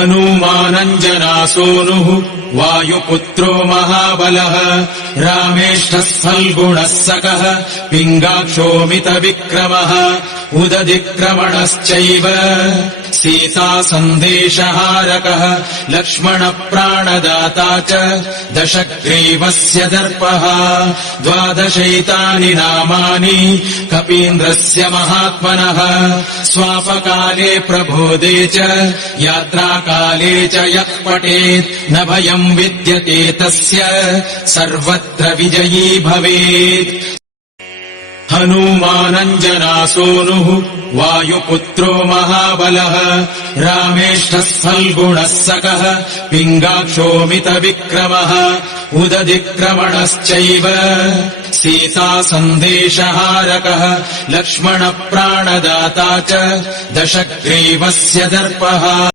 हनूमानञ्जनासूनुः वायुपुत्रो महाबलः रामेष्ठः फल्गुणः सकः पिङ्गाक्षोमितविक्रमः उदधिक्रमणश्चैव सीतासन्देशहारकः लक्ष्मणप्राणदाता च दशग्रीवस्य दर्पः 12 नामानि कपीन्द्रस्य महात्मनः स्वापकाले प्रबोधे च यात्राकाले च यः पठेत् न भयम् विद्यते तस्य सर्वत्र विजयी भवेत्। हनूमानञ्जनासूनुः वायुपुत्रो महाबलः रामेष्ठः फल्गुणः सकः पिङ्गाक्षोमितविक्रमः उदधिक्रमणश्चैव सीतासन्देशहारकः लक्ष्मणप्राणदाता च दशग्रीवस्य दर्पः